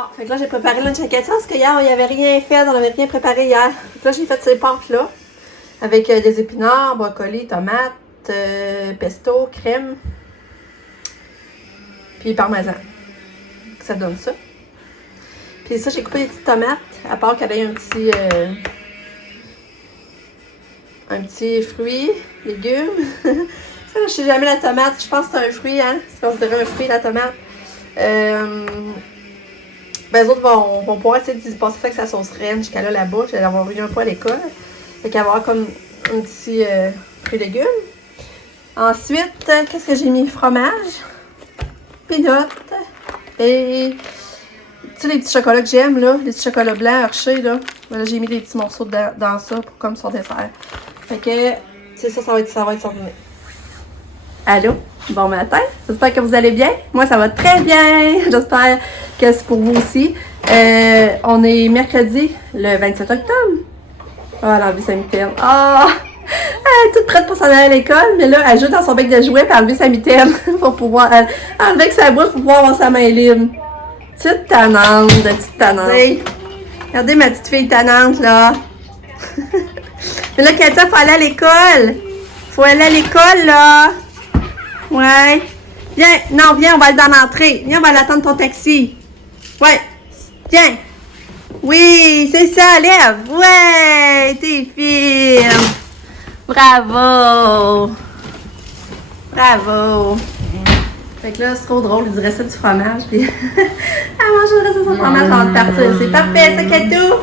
Bon, fait que là, j'ai préparé le lunch à Katia parce qu'hier, il n'y avait rien fait, on n'avait rien préparé hier. Fait que là, j'ai fait ces pâtes-là avec des épinards, brocolis, tomates, pesto, crème, puis parmesan. Ça donne ça. Puis ça, j'ai coupé des petites tomates, à part qu'elle ait un petit fruit, légume. Ça, je sais jamais la tomate, je pense que c'est un fruit, hein? C'est considéré un fruit, la tomate. Ben, les autres vont pouvoir essayer de passer ça avec sa sauce reine jusqu'à là-bas. Je vais l'avoir eu un peu à l'école. Fait qu'elle va avoir comme un petit fruit légumes. Ensuite, qu'est-ce que j'ai mis? Fromage, peanut et tu sais les petits chocolats que j'aime, là, les petits chocolats blancs Hershey, là. Là, j'ai mis des petits morceaux dans ça pour comme son dessert. Fait que, c'est ça, ça va être sordiné. Allô? Bon matin, j'espère que vous allez bien. Moi, ça va très bien. J'espère que c'est pour vous aussi. On est mercredi, le 27 octobre. Oh, elle a enlevé sa mitaine. Oh! Elle est toute prête pour s'en aller à l'école, mais là, elle joue dans son bec de jouet et enlever sa mitaine pour pouvoir enlever avec sa bouche pour pouvoir avoir sa main libre. Petite tannante, petite tannante. Hey, regardez ma petite fille tannante, là. Mais là, Katia, faut aller à l'école. Faut aller à l'école, là. Ouais. Viens, non, viens, on va aller dans l'entrée. Viens, on va aller attendre ton taxi. Ouais. Viens. Oui, c'est ça, lève. Ouais, t'es firme. Bravo. Bravo. Fait que là, c'est trop drôle, il dirait ça du fromage. Puis elle mange le reste de son fromage avant de partir. C'est parfait, ça, Katou.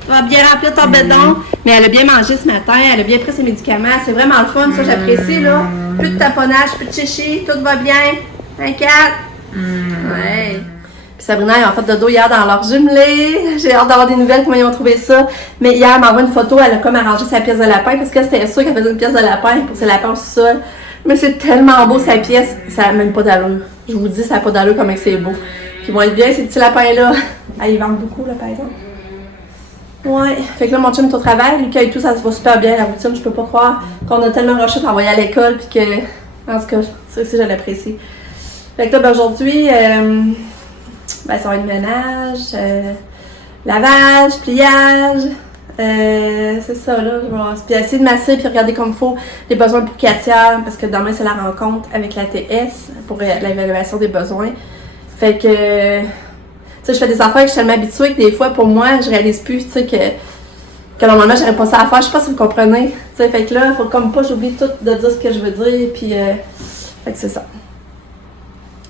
Tu vas bien remplir ton bedon. Mais elle a bien mangé ce matin, elle a bien pris ses médicaments. C'est vraiment le fun, ça, j'apprécie, là. Plus de taponnage, plus de chichi, tout va bien. T'inquiète. Ouais. Puis Sabrina, ils ont fait dodo hier dans leur jumelé. J'ai hâte d'avoir des nouvelles, comment ils ont trouvé ça. Mais hier, elle m'envoie une photo, elle a comme arrangé sa pièce de lapin parce qu'elle était sûre qu'elle faisait une pièce de lapin pour ses lapins au sol. Mais c'est tellement beau, sa pièce. Ça n'a même pas d'allure. Je vous dis, ça n'a pas d'allure comment c'est beau. Puis ils vont être bien, ces petits lapins-là. Ah, ils vendent beaucoup, là, par exemple. Ouais. Fait que là, mon chum est au travail. Lucas et tout, ça se va super bien, la routine. Je peux pas croire qu'on a tellement rushé pour envoyer à l'école. Puis que, en tout cas, ça aussi, je l'apprécie. Fait que là, ben, aujourd'hui, ben, ça va être ménage, lavage, pliage. C'est ça, là. Je vais puis essayer de masser puis regarder comme il faut les besoins pour Katia. Parce que demain, c'est la rencontre avec la TS pour l'évaluation des besoins. Fait que. Tu sais, je fais des affaires que je suis tellement habituée que des fois, pour moi, je réalise plus, tu sais, que normalement, j'aurais pas ça à faire. Je sais pas si vous comprenez. Tu sais, fait que là, il faut comme pas j'oublie tout de dire ce que je veux dire, puis fait que c'est ça.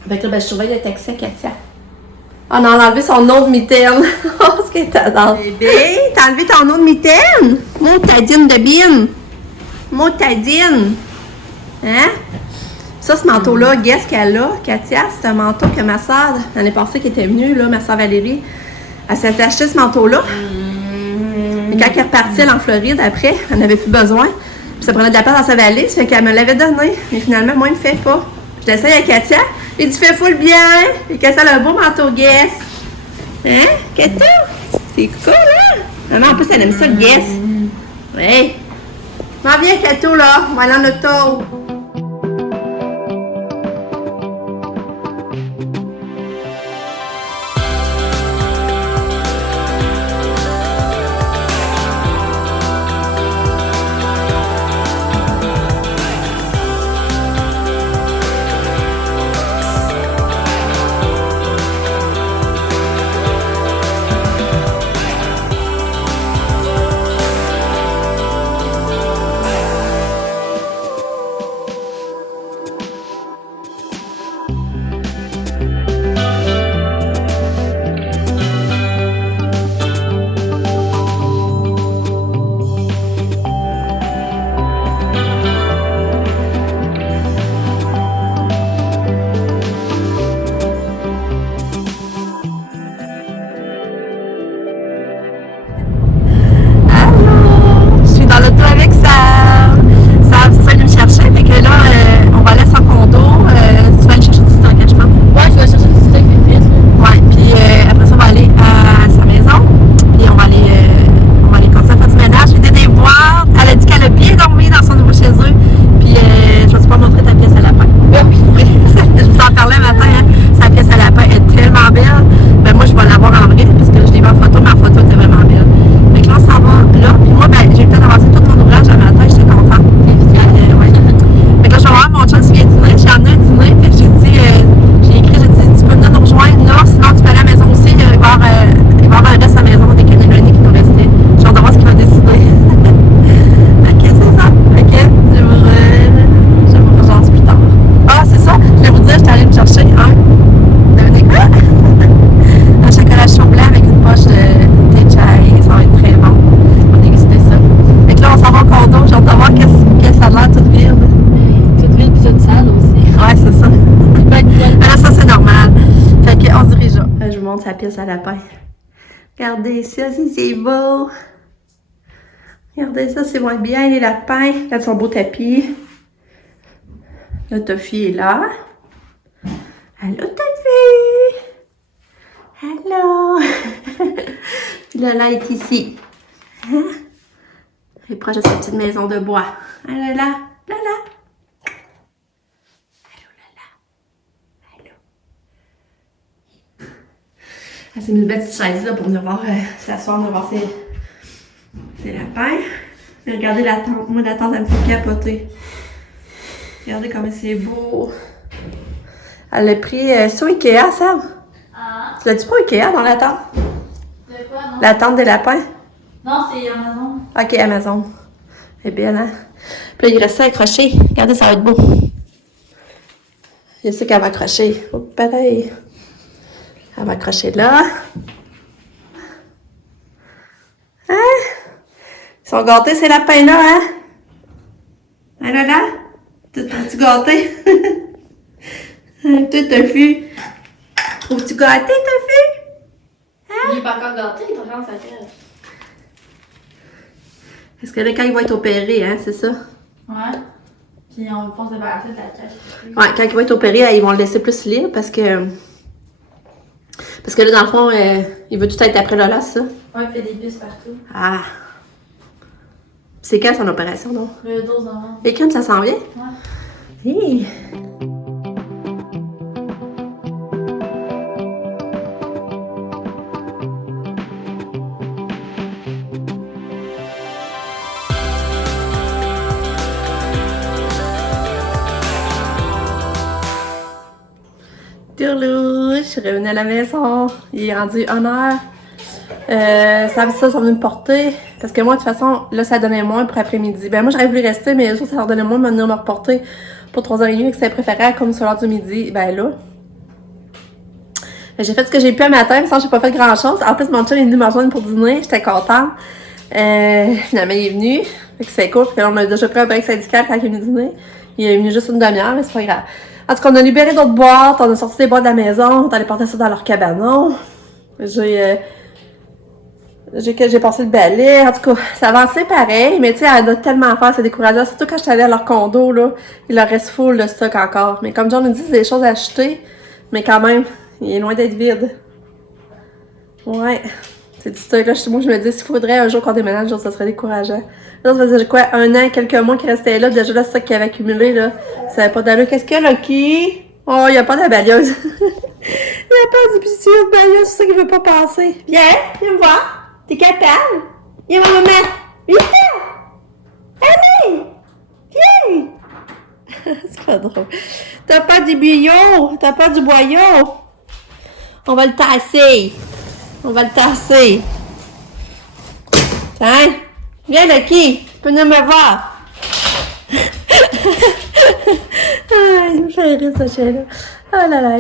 Fait que là, ben, je surveille le taxi à Katia. Oh non, on a enlevé son autre mitaine. Oh, ce qu'elle t'adore. Bébé, t'as enlevé ton autre mitaine? Moutadine de bine. Moutadine. Hein? Ça, ce manteau-là, guess qu'elle a, Katia, c'est un manteau que ma soeur, l'année passée, qui était venue, là, ma soeur Valérie, elle s'était acheté ce manteau-là. Mais quand elle est repartie, elle, en Floride, après, elle n'avait plus besoin. Puis ça prenait de la place dans sa valise, fait qu'elle me l'avait donné. Mais finalement, moi, il me fait pas. Je l'essaye à Katia, et tu fais full bien. Et Katia a un beau manteau guess. Hein, Katia? C'est cool, hein? Maman, en plus, elle aime ça, le guess. Ouais. M'en viens, Katia, là. On va aller en auto. pièce à lapin. Regardez ça, c'est beau. Regardez ça, c'est moins bien les lapins. Regarde son beau tapis. La Toffee est là. Allô, Toffee! Allô! Puis Lola est ici. Hein? Elle est proche de sa petite maison de bois. Ah, Lola! Lola! Allô, Lola! Allô! Elle s'est mis une belle petite chaise là pour venir voir, s'asseoir, venir voir ses lapins. Mais regardez la tente. Moi, la tente, elle me fait capoter. Regardez comme c'est beau. Elle l'a pris sur Ikea, Sam. Ah. Tu l'as-tu pas Ikea dans la tente? De quoi, non? La tente des lapins? Non, c'est Amazon. Ok, Amazon. C'est bien, hein? Puis là, il reste ça accroché. Regardez, ça va être beau. Je sais qu'elle va accrocher. Oh, pareil. Elle va accrocher là. Hein? Ils sont gâtés, ces lapins-là, hein? Hein, Lola? Trouves-tu gâté? Toi, Toffee. Trouves-tu gâté, Toffee? Il est pas encore gâté, il est encore dans sa cage. Parce que là, quand il va être opéré, hein, c'est ça? Ouais. Puis on va se débarrasser de la cage. Ouais, quand il va être opéré, ils vont le laisser plus libre parce que là, dans le fond, il veut tout être après Lola, c'est ça? Ouais, il fait des puces partout. Ah! C'est quand son opération, non? Le 12 novembre. Et quand ça s'en vient? Ouais. Hey. Tourlou, je suis revenue à la maison. Il est rendu 1h. Ça sont venus me porter. Parce que moi, de toute façon, là, ça donnait moins pour après-midi. Ben, moi, j'aurais voulu rester, mais eux autres, ça leur donnait moins de venir me reporter pour 3h30, que c'était préférable comme sur l'heure du midi. Ben là. J'ai fait ce que j'ai pu à matin, mais sans j'ai pas fait grand-chose. En plus, mon chum est venu me rejoindre pour dîner. J'étais contente. Finalement, il est venu. Fait que c'est cool. Puis là, on a déjà pris un break syndical quand il est venu dîner. Il est venu juste une demi-heure, mais c'est pas grave. En tout cas, on a libéré d'autres boîtes. On a sorti des boîtes de la maison. On est allé porter ça dans leur cabanon. J'ai passé le balai. En tout cas, ça avançait pareil, mais tu sais, elle a tellement à faire, c'est décourageant. Surtout quand je suis allée à leur condo, là, il leur reste full de stock encore. Mais comme John nous dit, c'est des choses à acheter, mais quand même, il est loin d'être vide. Ouais, c'est du stock. Là, moi, je me dis, s'il faudrait un jour qu'on déménage, ça serait décourageant. Là, ça faisait quoi, 1 an, quelques mois qu'il restait là, déjà le stock qu'il avait accumulé, là, ça n'avait pas d'allure. Qu'est-ce qu'il y a, Lucky? Oh, il n'y a pas de balieuse. Il n'y a pas de balieuse, c'est ça qu'il veut pas passer. Viens me voir. T'es capable? Viens, ma maman! Viens! Allez! Viens! C'est pas drôle. T'as pas du billot! T'as pas du boyau! On va le tasser! On va le tasser! Tiens! Viens, Lucky! Tu peux venir me voir! Ah, il me fait rire, ce chien-là. Oh là là!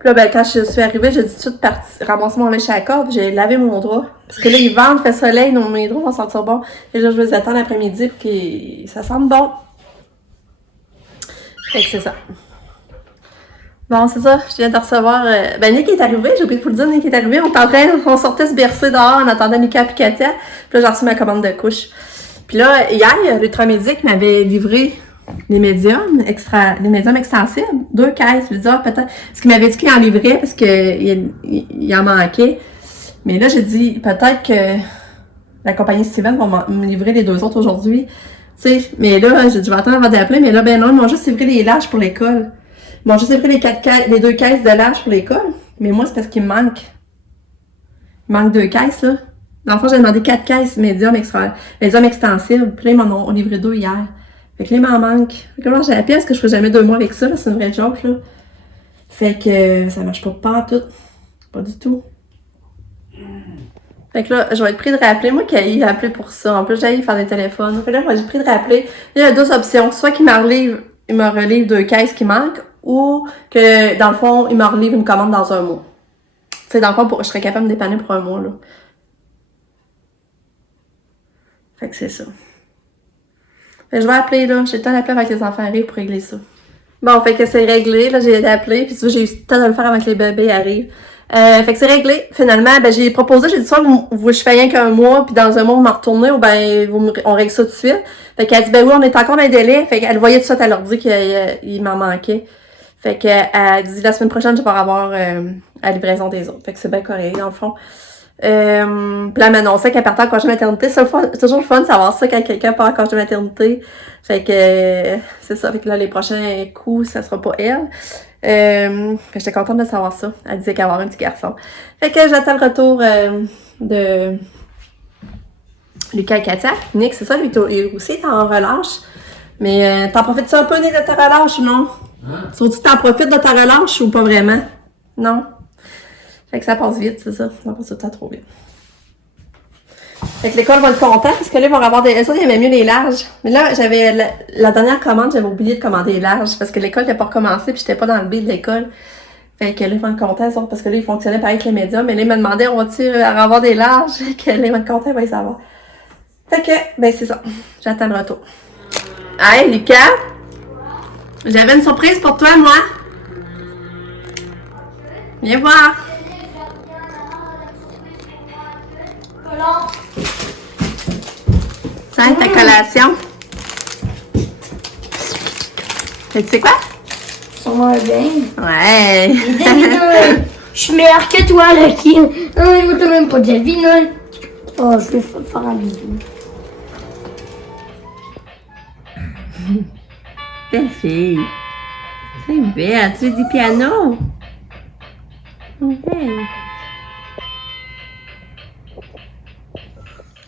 Puis là, ben, quand je suis arrivée, j'ai dit tout de suite ramasser mon lèche à la corde, j'ai lavé mon drap. Parce que là, il vente, fait soleil, donc mes draps vont sentir bon. Et là, je vais les attendre l'après-midi pour que ça sente bon. Fait que c'est ça. Bon, c'est ça, je viens de recevoir... Ben, Nick est arrivé, j'ai oublié de vous le dire, Nick est arrivé. On sortait se bercer dehors en attendant Mika et Katia. Puis là, j'ai reçu ma commande de couche. Puis là, hier, l'Ultramédic m'avait livré les médiums extensibles, 2 caisses. Je lui dis, peut-être. Parce qu'il m'avait dit qu'il en livrait parce qu'il en manquait. Mais là, j'ai dit, peut-être que la compagnie Steven va me livrer les 2 autres aujourd'hui. Tu sais, mais là, j'ai dit, je vais attendre avant d'appeler. Mais là, ben non, ils m'ont juste livré les lâches pour l'école. Ils m'ont juste livré les 2 caisses de lâches pour l'école. Mais moi, c'est parce qu'il me manque. Il manque 2 caisses, là. Dans le fond, j'ai demandé 4 caisses médium extensibles. Puis là, ils m'en ont livré 2 hier. Fait que là, il m'en manque. Fait que là, j'ai la pièce parce que je ferai jamais 2 mois avec ça, là. C'est une vraie joke, là. Fait que ça marche pas en tout. Pas du tout. Fait que là, je vais être pris de rappeler. Moi qui ai appelé pour ça. En plus, j'ai faire des téléphones. Fait que là, j'ai pris de rappeler. Il y a 2 options. Soit qu'il me relivre 2 caisses qui manquent, ou que, dans le fond, il me relivre une commande dans un mois. Tu sais, dans le fond, je serais capable de me dépanner pour un mois, là. Fait que c'est ça. Fait que je vais appeler, là. J'ai le temps d'appeler avec les enfants arrivent pour régler ça. Bon, fait que c'est réglé. Là, j'ai appelé. Puis tu vois, j'ai eu le temps de le faire avant que les bébés arrivent. Fait que c'est réglé. Finalement, ben j'ai proposé, j'ai dit soit je fais rien qu'un mois, puis dans un mois, vous m'en retournez, ou ben on règle ça tout de suite. Fait qu'elle dit, ben oui, on est encore dans les délais. Fait qu'elle voyait tout ça, elle leur dit qu'il m'en manquait. Fait qu'elle dit, la semaine prochaine, je vais avoir la livraison des autres. Fait que c'est bien correct, dans le fond. Puis là, elle m'annonçait qu'elle partait en congé maternité. C'est toujours le fun de savoir ça quand quelqu'un part en congé maternité. Fait que c'est ça. Fait que là, les prochains coups, ça sera pas elle. J'étais contente de savoir ça. Elle disait qu'elle va avoir un petit garçon. Fait que j'attends le retour de Lucas et Katia. Nick, c'est ça, lui aussi est en relâche. Mais t'en profites-tu un peu, Nick, de ta relâche ou non? Hein? Tu t'en profites de ta relâche ou pas vraiment? Non? Fait que ça passe vite, c'est ça. Ça passe tout le temps trop vite. Fait que l'école va être contente parce que là, ils vont avoir des. Ça, ils aimaient mieux les larges. Mais là, j'avais. La dernière commande, j'avais oublié de commander les larges parce que l'école n'était pas recommencée puis j'étais pas dans le B de l'école. Fait que là, ils vont être contents, parce que là, ils fonctionnaient pareil avec les médias. Mais là, ils me demandaient, on va-tu avoir des larges? Fait que là, ils vont être contents, ils vont y savoir. Fait que, ben, c'est ça. J'attends le retour. Hey, Lucas! J'avais une surprise pour toi, moi. Viens voir. Tiens, ta collation. Et tu sais quoi? Sûrement un bain. Ouais. Devine, je suis meilleure que toi, Lucky. Non, il ne même pas deviner. Oh, je vais faire un bisou. Belle fille. C'est belle. Tu fais du piano? Ouais.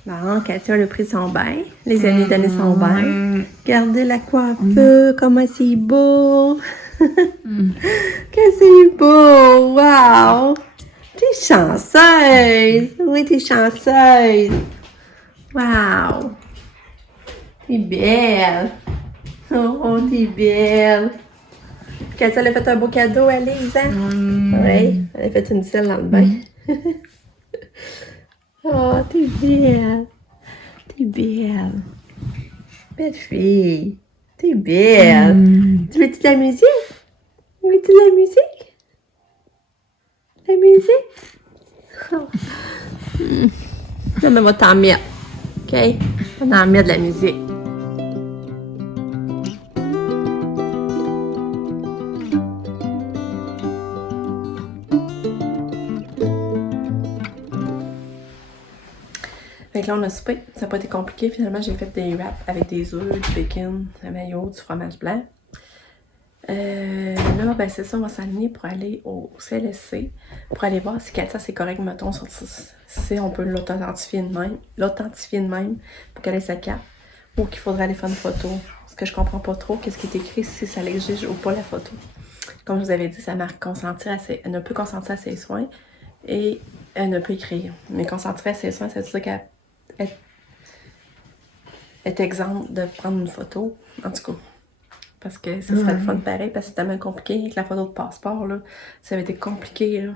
Bon, Katia a pris son bain. Les amis donné son bain. Regardez la coiffure, comment c'est beau. Que c'est beau. Wow. T'es chanceuse. Oui, t'es chanceuse. Wow. T'es belle. Oh, t'es belle. Katia, elle a fait un beau cadeau à Lise, hein? Oui, elle a fait une selle dans le bain. Oh, t'es belle. T'es belle. Belle fille. T'es belle. Tu veux-tu de la musique? Veux-tu de la musique? La musique? Oh. Non, mais on va t'en mettre. OK? On va en mettre de la musique. Fait que là, on a soupé. Ça n'a pas été compliqué. Finalement, j'ai fait des wraps avec des œufs, du bacon, un maillot, du fromage blanc. Là, ben c'est ça, on va s'aligner pour aller au CLSC, pour aller voir si Katia c'est correct, mettons, si on peut l'authentifier de même, pour qu'elle ait sa carte, ou qu'il faudrait aller faire une photo. Parce que je comprends pas trop qu'est-ce qui est écrit, si ça l'exige ou pas la photo. Comme je vous avais dit, ça marque consentir elle ne peut consentir à ses soins et elle ne peut écrire. Mais consentir à ses soins, ça veut dire qu'elle est exempte de prendre une photo, en tout cas. Parce que ce serait le fun pareil, parce que c'est tellement compliqué avec la photo de passeport, là. Ça avait été compliqué, là.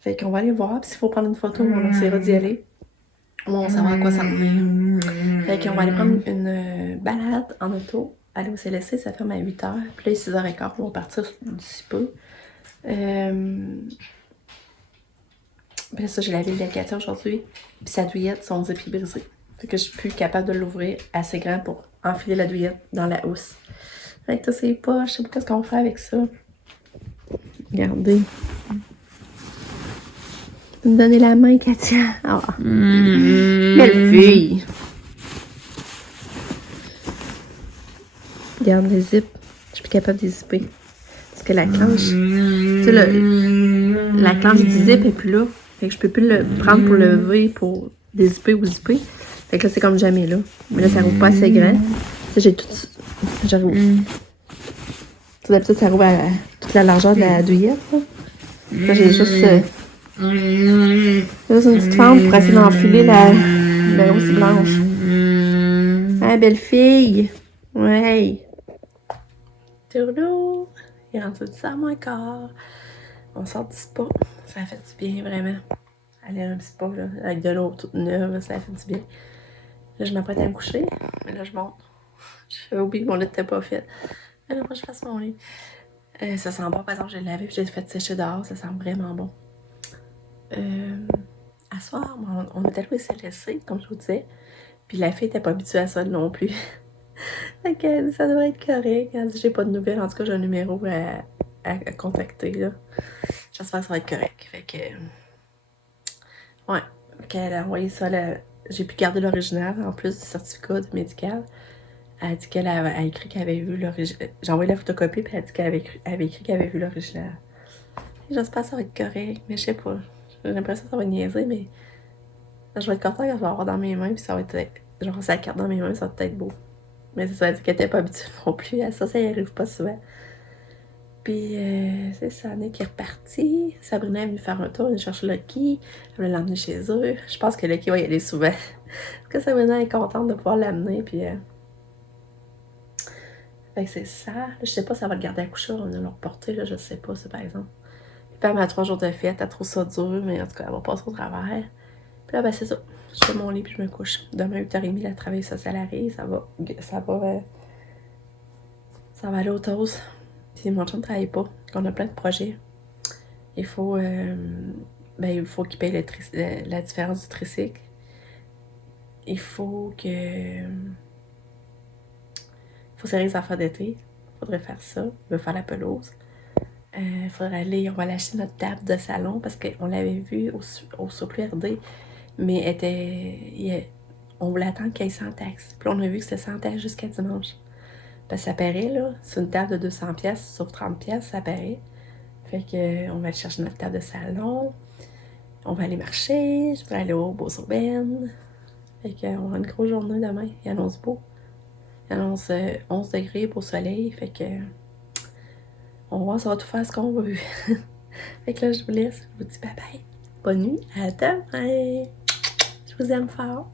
Fait qu'on va aller voir, puis s'il faut prendre une photo, on essaiera d'y aller. On va savoir à quoi ça revient. Fait qu'on va aller prendre une balade en auto, aller au CLSC, ça ferme à 8h. Puis là, 6h15, on va partir d'ici peu. Puis ça, j'ai lavé le Katia aujourd'hui. Puis sa douillette, son zip est brisé. Fait que je suis plus capable de l'ouvrir assez grand pour enfiler la douillette dans la housse. Fait que ça, c'est pas. Je sais pas ce qu'on va faire avec ça. Regardez. Tu me donner la main, Katia. Ah. Belle fille. Regarde les zips. Je suis plus capable de les zipper. Parce que la clenche. Tu sais, la clenche du zip est plus là. Fait que je peux plus le prendre pour lever, pour dézipper ou zipper. Fait que là, c'est comme jamais là. Mais là, ça roule pas assez grand. Ça, j'ai tout. J'arrive. D'habitude, ça roule à toute la largeur de la douillette. Là, j'ai juste. Là, c'est une petite fente pour essayer d'enfiler la housse blanche. Ah, belle fille! Ouais! Tourlou! Il est rendu 10h moins quart. On sort du spa. Ça fait du bien, vraiment. Aller à un spa, là, avec de l'eau toute neuve, ça fait du bien. Là, je m'apprête à me coucher. Mais là, je monte. J'avais oublié que mon lit n'était pas fait. Alors, moi, je fasse mon lit. Ça sent bon, par exemple, j'ai lavé puis j'ai fait sécher dehors. Ça sent vraiment bon. À soir, on est allé au CLSC, comme je vous disais. Puis la fille était pas habituée à ça non plus. Fait qu'elle dit ça devrait être correct. Elle dit j'ai pas de nouvelles. En tout cas, j'ai un numéro à contacter. Là. J'espère que ça va être correct. Fait que. Ouais. Qu'elle a envoyé ça. J'ai pu garder l'original en plus du certificat médical. Elle a dit qu'elle a écrit qu'elle avait vu l'original. J'ai envoyé la photocopie, puis elle a dit qu'elle avait écrit qu'elle avait vu l'original. J'espère que ça va être correct, mais je sais pas. J'ai l'impression que ça va niaiser, mais je vais être contente quand je vais l'avoir dans mes mains, puis ça va être. Genre, sa carte dans mes mains, ça va peut-être beau. Mais c'est ça, elle dit qu'elle était pas habituée non plus à ça, ça y arrive pas souvent. Puis, c'est ça, Nick qui est reparti. Sabrina est venue faire un tour, elle chercher Lucky. Elle voulait l'emmener chez eux. Je pense que Lucky va y aller souvent. Parce que Sabrina est contente de pouvoir l'amener, puis. Fait que c'est ça. Là, je sais pas si ça va le garder à coucher, on va le reporter, là, je sais pas, c'est par exemple. Puis, elle a 3 jours de fête, elle trouve ça dur, mais en tout cas, elle va passer au travers. Puis là, ben, c'est ça. Je fais mon lit, puis je me couche. Demain, 8h30, la travail social arrive, ça va aller au toast. Puis mon chum ne travaille pas, on a plein de projets. Il faut qu'il paye la différence du tricycle. Il faut serrer les affaires d'été. Il faudrait faire ça. Il veut faire la pelouse. Il faudrait aller, on va l'acheter notre table de salon parce qu'on l'avait vue au surplus RD, mais on voulait attendre qu'il y ait 100 taxes. Puis on a vu que c'était 100 taxes jusqu'à dimanche. Parce que ça paraît, là, c'est une table de 200$, sauf 30$, ça paraît. Fait que on va aller chercher notre table de salon. On va aller marcher. Je vais aller au Beaux-Urbaines. Fait qu'on a une grosse journée demain. Il annonce beau. Il annonce 11 degrés, beau soleil. Fait que on va voir, ça va tout faire ce qu'on veut. Fait que là, je vous laisse. Je vous dis bye bye. Bonne nuit. À demain. Je vous aime fort.